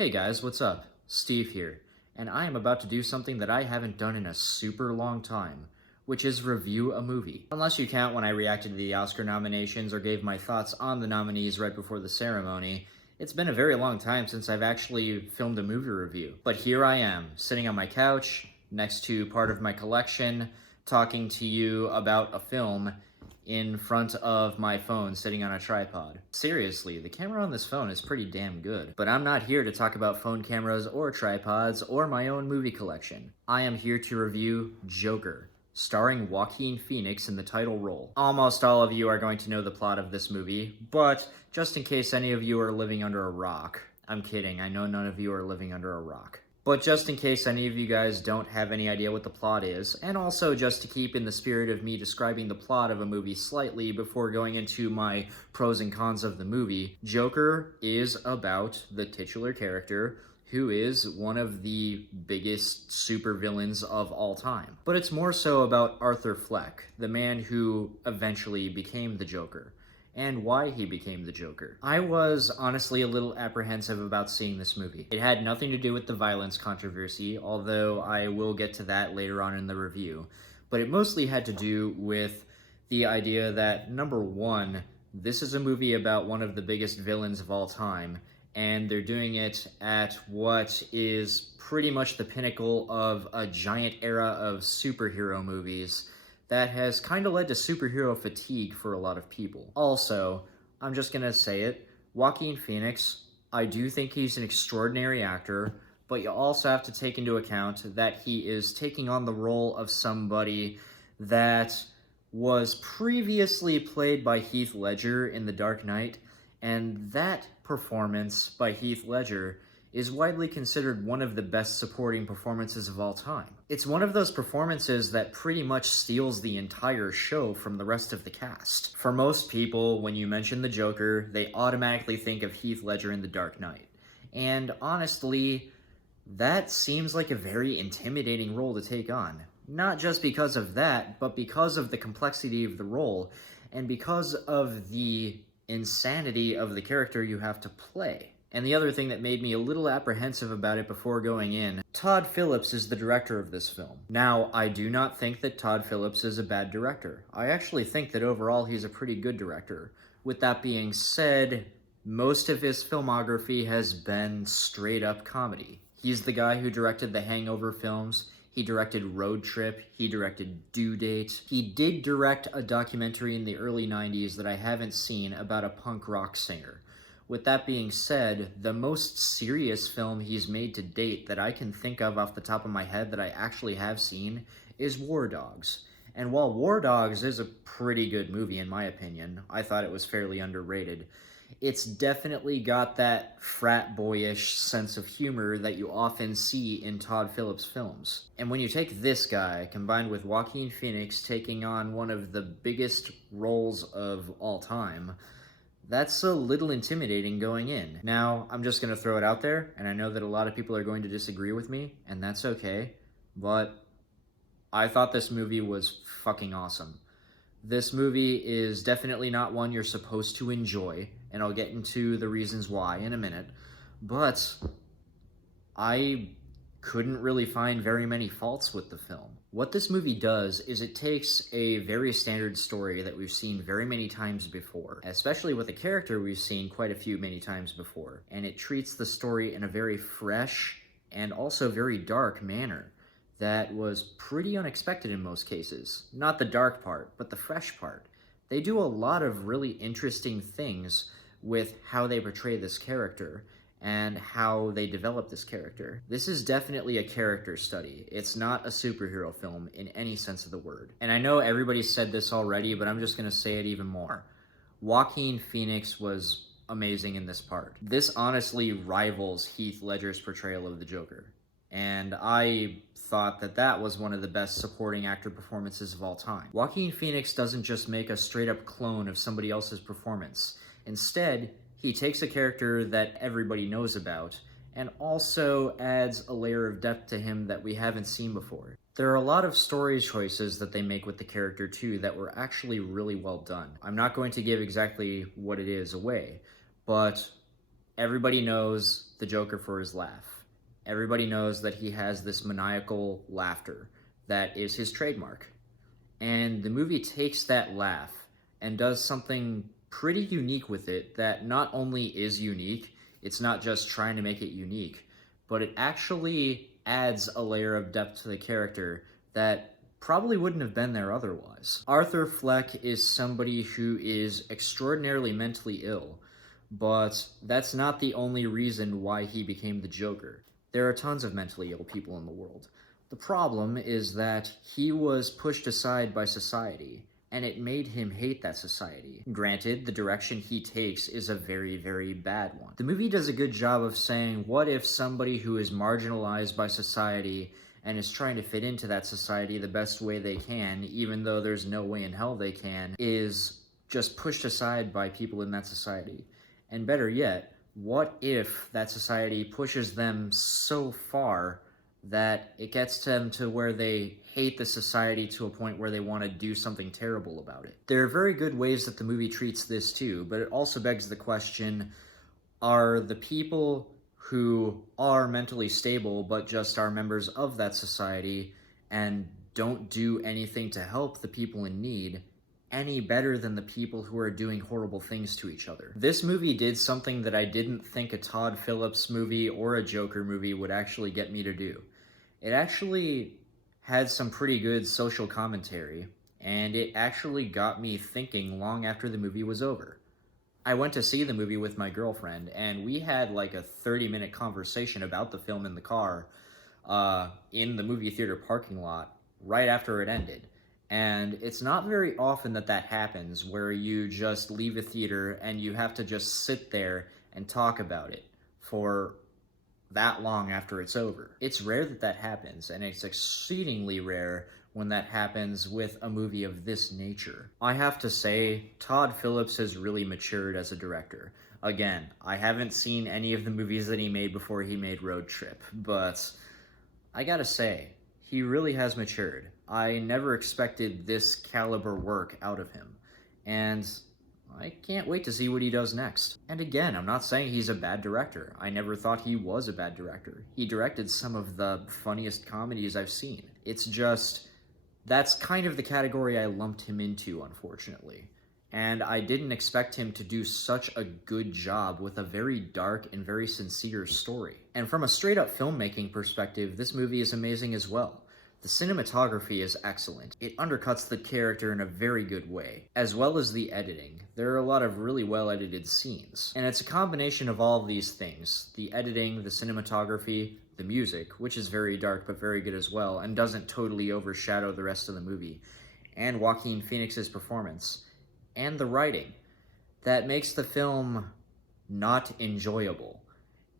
Hey guys, what's up? Steve here, and I am about to do something that I haven't done in a super long time, which is review a movie. Unless you count when I reacted to the Oscar nominations or gave my thoughts on the nominees right before the ceremony, it's been a very long time since I've actually filmed a movie review. But here I am, sitting on my couch, next to part of my collection, talking to you about a film in front of my phone sitting on a tripod. Seriously, the camera on this phone is pretty damn good. But I'm not here to talk about phone cameras or tripods or my own movie collection. I am here to review Joker, starring Joaquin Phoenix in the title role. Almost all of you are going to know the plot of this movie, but just in case any of you are living under a rock, I'm kidding, I know none of you are living under a rock. But just in case any of you guys don't have any idea what the plot is, and also just to keep in the spirit of me describing the plot of a movie slightly before going into my pros and cons of the movie, Joker is about the titular character who is one of the biggest supervillains of all time. But it's more so about Arthur Fleck, the man who eventually became the Joker, and why he became the Joker. I was honestly a little apprehensive about seeing this movie. It had nothing to do with the violence controversy, although I will get to that later on in the review, but it mostly had to do with the idea that, number one, this is a movie about one of the biggest villains of all time, and they're doing it at what is pretty much the pinnacle of a giant era of superhero movies that has kind of led to superhero fatigue for a lot of people. Also, I'm just gonna say it, Joaquin Phoenix, I do think he's an extraordinary actor, but you also have to take into account that he is taking on the role of somebody that was previously played by Heath Ledger in The Dark Knight, and that performance by Heath Ledger is widely considered one of the best supporting performances of all time. It's one of those performances that pretty much steals the entire show from the rest of the cast. For most people, when you mention the Joker, they automatically think of Heath Ledger in The Dark Knight. And honestly, that seems like a very intimidating role to take on. Not just because of that, but because of the complexity of the role, and because of the insanity of the character you have to play. And the other thing that made me a little apprehensive about it before going in, Todd Phillips is the director of this film. Now, I do not think that Todd Phillips is a bad director. I actually think that overall he's a pretty good director. With that being said, most of his filmography has been straight up comedy. He's the guy who directed the Hangover films, he directed Road Trip, he directed Due Date. He did direct a documentary in the early 90s that I haven't seen about a punk rock singer. With that being said, the most serious film he's made to date that I can think of off the top of my head that I actually have seen is War Dogs. And while War Dogs is a pretty good movie in my opinion, I thought it was fairly underrated. It's definitely got that frat boyish sense of humor that you often see in Todd Phillips films. And when you take this guy, combined with Joaquin Phoenix taking on one of the biggest roles of all time, that's a little intimidating going in. Now, I'm just going to throw it out there, and I know that a lot of people are going to disagree with me, and that's okay, but I thought this movie was fucking awesome. This movie is definitely not one you're supposed to enjoy, and I'll get into the reasons why in a minute, but I couldn't really find very many faults with the film. What this movie does is it takes a very standard story that we've seen very many times before, especially with a character we've seen quite a few many times before, and it treats the story in a very fresh and also very dark manner that was pretty unexpected in most cases. Not the dark part, but the fresh part. They do a lot of really interesting things with how they portray this character and how they develop this character. This is definitely a character study. It's not a superhero film in any sense of the word. And I know everybody said this already, but I'm just gonna say it even more. Joaquin Phoenix was amazing in this part. This honestly rivals Heath Ledger's portrayal of the Joker. And I thought that that was one of the best supporting actor performances of all time. Joaquin Phoenix doesn't just make a straight-up clone of somebody else's performance. Instead, he takes a character that everybody knows about and also adds a layer of depth to him that we haven't seen before. There are a lot of story choices that they make with the character too that were actually really well done. I'm not going to give exactly what it is away, but Everybody knows the Joker for his laugh. Everybody knows that he has this maniacal laughter that is his trademark. And the movie takes that laugh and does something pretty unique with it that not only is unique, it's not just trying to make it unique, but it actually adds a layer of depth to the character that probably wouldn't have been there otherwise. Arthur Fleck is somebody who is extraordinarily mentally ill, but that's not the only reason why he became the Joker. There are tons of mentally ill people in the world. The problem is that he was pushed aside by society, and it made him hate that society. Granted, the direction he takes is a very, very bad one. The movie does a good job of saying, what if somebody who is marginalized by society and is trying to fit into that society the best way they can, even though there's no way in hell they can, is just pushed aside by people in that society? And better yet, what if that society pushes them so far that it gets them to where they hate the society to a point where they want to do something terrible about it? There are very good ways that the movie treats this too, but it also begs the question, are the people who are mentally stable but just are members of that society and don't do anything to help the people in need any better than the people who are doing horrible things to each other? This movie did something that I didn't think a Todd Phillips movie or a Joker movie would actually get me to do. It actually had some pretty good social commentary, and it actually got me thinking long after the movie was over. I went to see the movie with my girlfriend, and we had like a 30-minute conversation about the film in the car, in the movie theater parking lot, right after it ended. And it's not very often that that happens, where you just leave a theater and you have to just sit there and talk about it for that long after it's over. It's rare that that happens, and it's exceedingly rare when that happens with a movie of this nature. I have to say, Todd Phillips has really matured as a director. Again, I haven't seen any of the movies that he made before he made Road Trip, but I gotta say, he really has matured. I never expected this caliber work out of him, and I can't wait to see what he does next. And again, I'm not saying he's a bad director. I never thought he was a bad director. He directed some of the funniest comedies I've seen. It's just, that's kind of the category I lumped him into, unfortunately. And I didn't expect him to do such a good job with a very dark and very sincere story. And from a straight-up filmmaking perspective, this movie is amazing as well. The cinematography is excellent. It undercuts the character in a very good way, as well as the editing. There are a lot of really well-edited scenes. And it's a combination of all of these things. The editing, the cinematography, the music, which is very dark but very good as well, and doesn't totally overshadow the rest of the movie, and Joaquin Phoenix's performance, and the writing, that makes the film not enjoyable.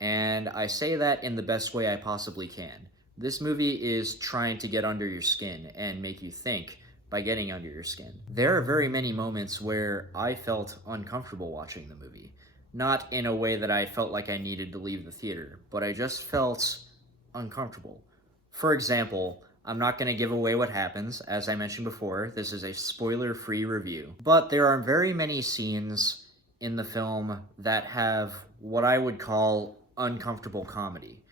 And I say that in the best way I possibly can. This movie is trying to get under your skin and make you think by getting under your skin. There are very many moments where I felt uncomfortable watching the movie. Not in a way that I felt like I needed to leave the theater, but I just felt uncomfortable. For example, I'm not going to give away what happens. As I mentioned before, this is a spoiler-free review. But there are very many scenes in the film that have what I would call uncomfortable comedy,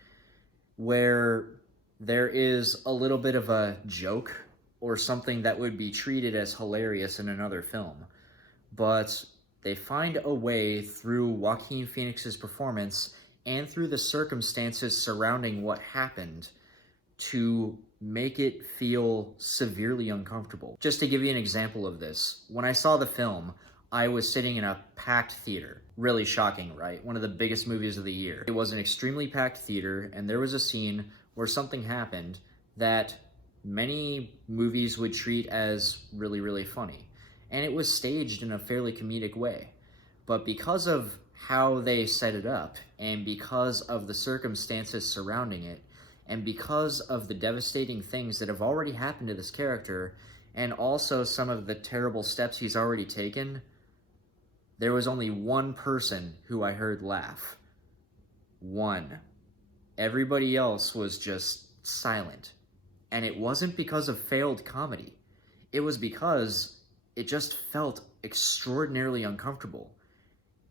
where there is a little bit of a joke or something that would be treated as hilarious in another film, but they find a way through Joaquin Phoenix's performance and through the circumstances surrounding what happened to make it feel severely uncomfortable. Just to give you an example of this, when I saw the film, I was sitting in a packed theater. Really shocking, right? One of the biggest movies of the year. It was an extremely packed theater, and there was a scene where something happened that many movies would treat as really, really funny. And it was staged in a fairly comedic way. But because of how they set it up, and because of the circumstances surrounding it, and because of the devastating things that have already happened to this character, and also some of the terrible steps he's already taken, there was only one person who I heard laugh. One. Everybody else was just silent. And it wasn't because of failed comedy. It was because it just felt extraordinarily uncomfortable.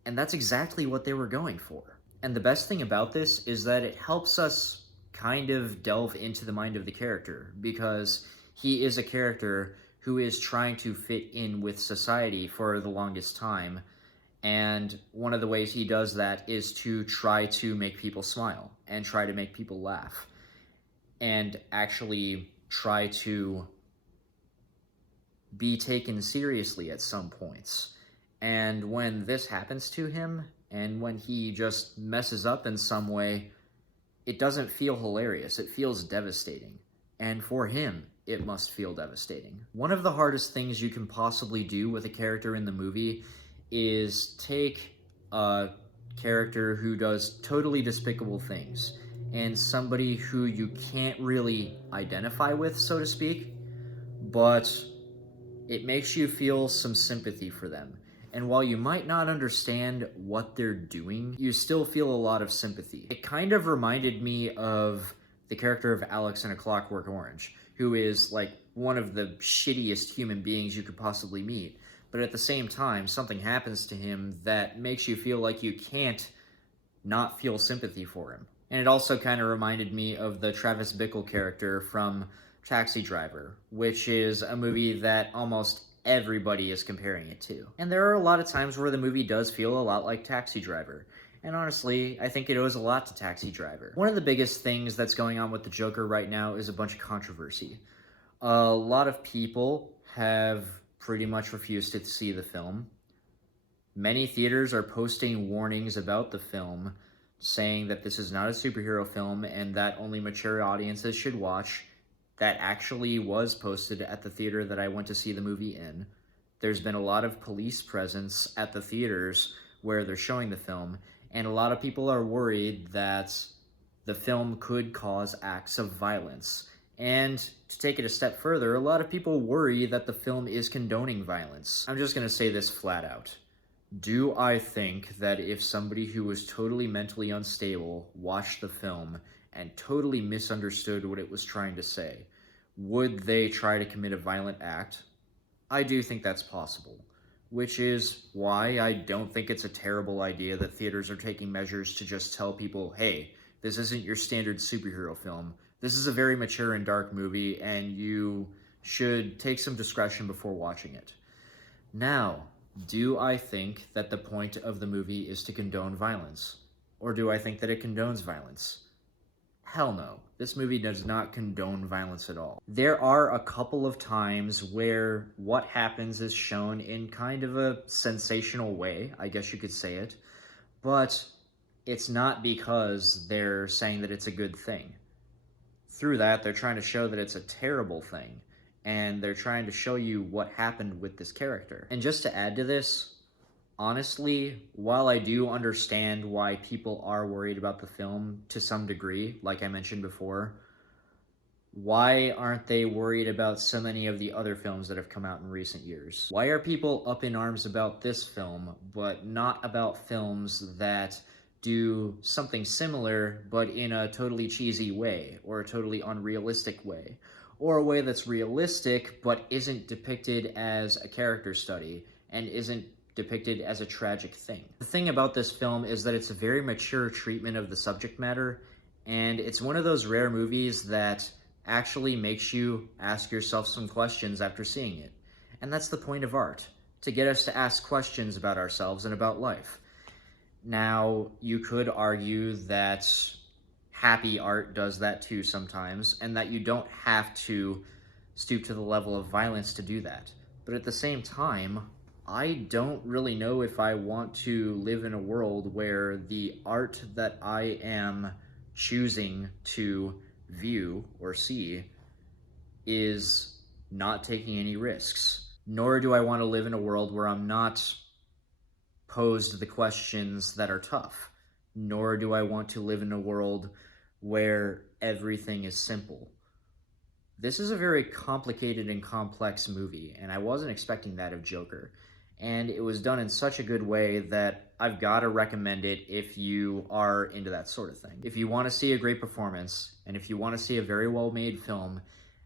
And that's exactly what they were going for. And the best thing about this is that it helps us kind of delve into the mind of the character, because he is a character who is trying to fit in with society for the longest time. And one of the ways he does that is to try to make people smile and try to make people laugh and actually try to be taken seriously at some points. And when this happens to him, and when he just messes up in some way, it doesn't feel hilarious. It feels devastating. And for him, it must feel devastating. One of the hardest things you can possibly do with a character in the movie is take a character who does totally despicable things and somebody who you can't really identify with, so to speak, but it makes you feel some sympathy for them. And while you might not understand what they're doing, you still feel a lot of sympathy. It kind of reminded me of the character of Alex in A Clockwork Orange, who is like one of the shittiest human beings you could possibly meet. But at the same time, something happens to him that makes you feel like you can't not feel sympathy for him. And it also kind of reminded me of the Travis Bickle character from Taxi Driver, which is a movie that almost everybody is comparing it to. And there are a lot of times where the movie does feel a lot like Taxi Driver. And honestly, I think it owes a lot to Taxi Driver. One of the biggest things that's going on with the Joker right now is a bunch of controversy. A lot of people have pretty much refused to see the film. Many theaters are posting warnings about the film, saying that this is not a superhero film and that only mature audiences should watch. That actually was posted at the theater that I went to see the movie in. There's been a lot of police presence at the theaters where they're showing the film, and a lot of people are worried that the film could cause acts of violence. And to take it a step further, a lot of people worry that the film is condoning violence. I'm just gonna say this flat out. Do I think that if somebody who was totally mentally unstable watched the film and totally misunderstood what it was trying to say, would they try to commit a violent act? I do think that's possible, which is why I don't think it's a terrible idea that theaters are taking measures to just tell people, hey, this isn't your standard superhero film. This is a very mature and dark movie, and you should take some discretion before watching it. Now, do I think that the point of the movie is to condone violence? Or do I think that it condones violence? Hell no. This movie does not condone violence at all. There are a couple of times where what happens is shown in kind of a sensational way, I guess you could say it, but it's not because they're saying that it's a good thing. Through that, they're trying to show that it's a terrible thing, and they're trying to show you what happened with this character. And just to add to this, honestly, while I do understand why people are worried about the film to some degree, like I mentioned before, why aren't they worried about so many of the other films that have come out in recent years? Why are people up in arms about this film, but not about films that do something similar, but in a totally cheesy way, or a totally unrealistic way, or a way that's realistic, but isn't depicted as a character study, and isn't depicted as a tragic thing? The thing about this film is that it's a very mature treatment of the subject matter, and it's one of those rare movies that actually makes you ask yourself some questions after seeing it. And that's the point of art, to get us to ask questions about ourselves and about life. Now, you could argue that happy art does that too sometimes, and that you don't have to stoop to the level of violence to do that. But at the same time, I don't really know if I want to live in a world where the art that I am choosing to view or see is not taking any risks. Nor do I want to live in a world where I'm not posed the questions that are tough. Nor do I want to live in a world where everything is simple. This is a very complicated and complex movie, and I wasn't expecting that of Joker. And it was done in such a good way that I've got to recommend it if you are into that sort of thing. If you want to see a great performance, and if you want to see a very well-made film,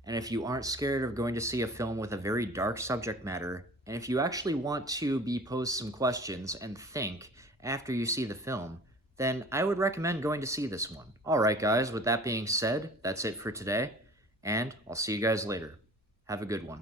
and if you aren't scared of going to see a film with a very dark subject matter, and if you actually want to be posed some questions and think after you see the film, then I would recommend going to see this one. Alright guys, with that being said, that's it for today, and I'll see you guys later. Have a good one.